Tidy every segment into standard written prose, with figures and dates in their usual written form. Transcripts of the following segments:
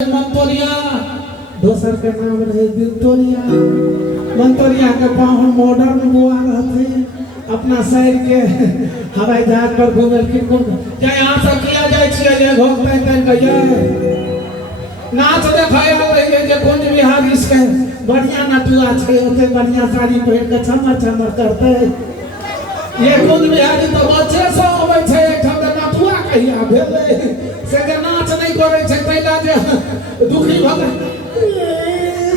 मंतोरिया दोसर के नाम रहे विक्टोरिया। मंतोरिया के पाँव मॉडर्न बुआ रहते अपना शहर के हवाई जहाज पर घूमे क्या यहाँ से किया जाए छिए घोकते तन कहिए नाच देखाया रहिए जे कुंज बिहार इसके बढ़िया नटुआ छे ओते बढ़िया साड़ी पहन के छमर छमर करते ये कुंज बिहारी तो बच्चे से होवे छे एकठम के नटुआ कहिया भेले से के नाच नहीं करे छे तैला जे दुखी भ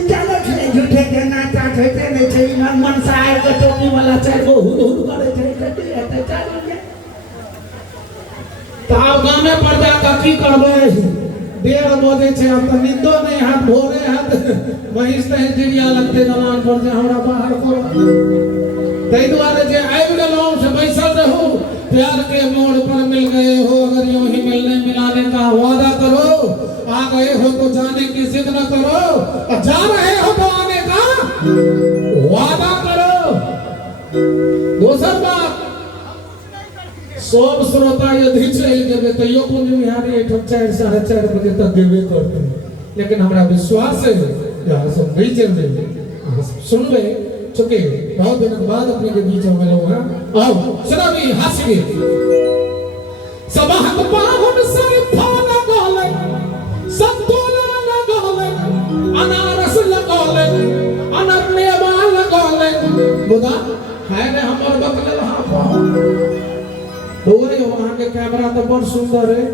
चलो छे झूठे के नाचा होते नहीं छे मन से आए के टोपी वाला चार गो हुड़ हुड़ करे छे कते एते चालू के ताव गांव में पड़ जा का की कहबे 1:30 बजे छे अब तो नींदो नहीं हाथ भोरे हाथ वहीं से चिड़िया लगते दलान पर जे हमरा बाहर को तै दुआरे जे आइब गेलौ से बैसल रहू प्यार के मोड़ पर मिल गए हो अगर यूं ही मिलने मिलाने का वादा करो आ गए हो तो जाने की जिद न करो और जा रहे हो तो आने का वादा करो। दूसरी बात सब श्रोता यदि चल गए तो यो कुंज बिहारी 4 साढ़े 4 बजे तक देवे करते लेकिन हमरा विश्वास है यहाँ सब नहीं चल रहे सुनबे चुके बहुत दिन के बाद अपने के बीच में लोग हैं आओ शराबी हंस के सबह पाहुन सर फल लगले संतोला लगले अनारस लगले अनरनेवा लगले बुदा है ने हमर बकले हां होरे वहां के कैमरा तो बहुत सुंदर है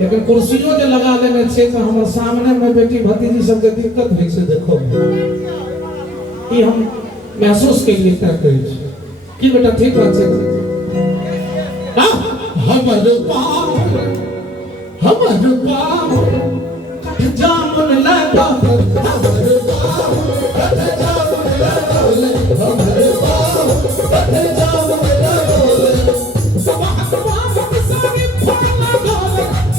लेकिन कुर्सियों जे लगा लेने छे तो हमर सामने में बेटी भतीजी सब के दिक्कत है से देखो ई हम महसूस के लिए तय करी कि बेटा ठीक बात है हमर पाँव कट जामुन लगा हमर पाँव कट जामुन लगा हमर पाँव कट जामुन लगा सबह पाँव सारे फल लगा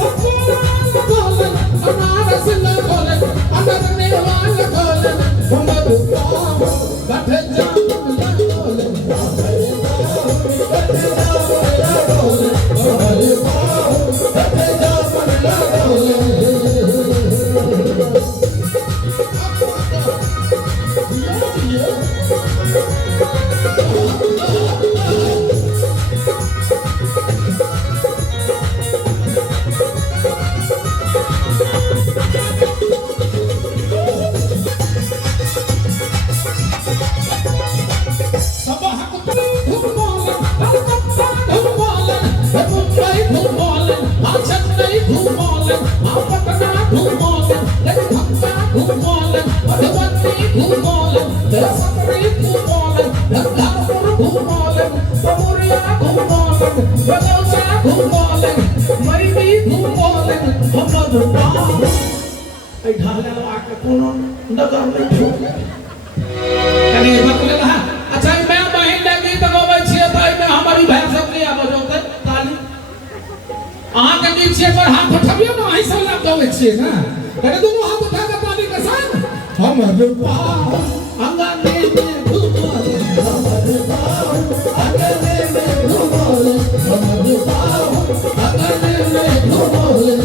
संतोला लगा अनारस लगा अनरनेवा लगा हमर पाँव कट जामुन लगा अच्छा मैं बहन लगी तो गबै छिए त में हमारी भाई सब के आबो जोते ताली अहाँ के बीच पर हाथ उठाबियो ना ऐसा लग गबै छिए ना करे दोनों हाथ उठा के ताली के साथ हमर पाँव अंगने में घुमोले हमर पाँव अंगने में घुमोले हमर पाँव अंगने में घुमोले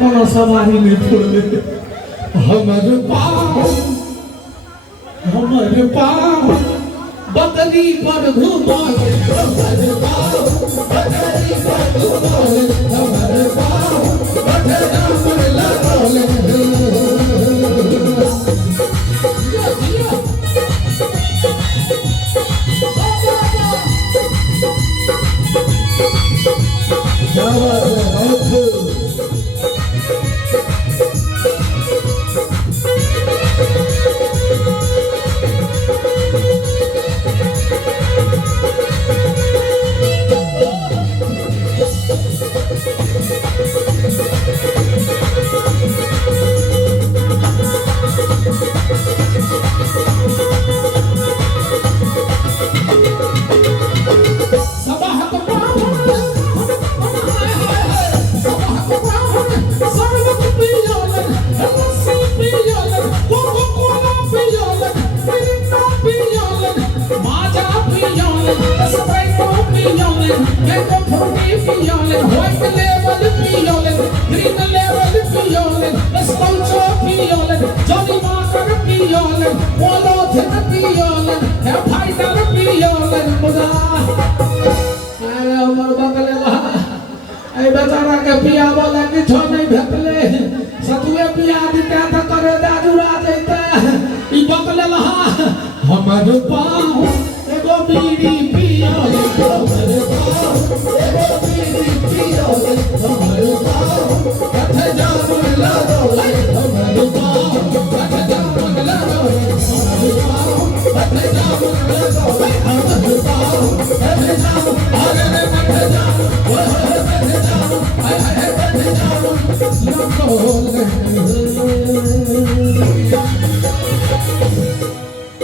कोनो सवारी नहीं छोड़ले हमर पाँव बकरी पर घुमाले हमर पाँव बकरी पर घुमाले हमर पाँव बकरी पर लगाले पियोलन बोलो थिन पियोलन हे फाइटर पियोलन मुदा अरे हमर बगले रहा ए बेचारा के पिया बोले किछो नहीं भेटले सतुए पिया दिते त करे दादुरा जैते ई बगले रहा हमर पाँव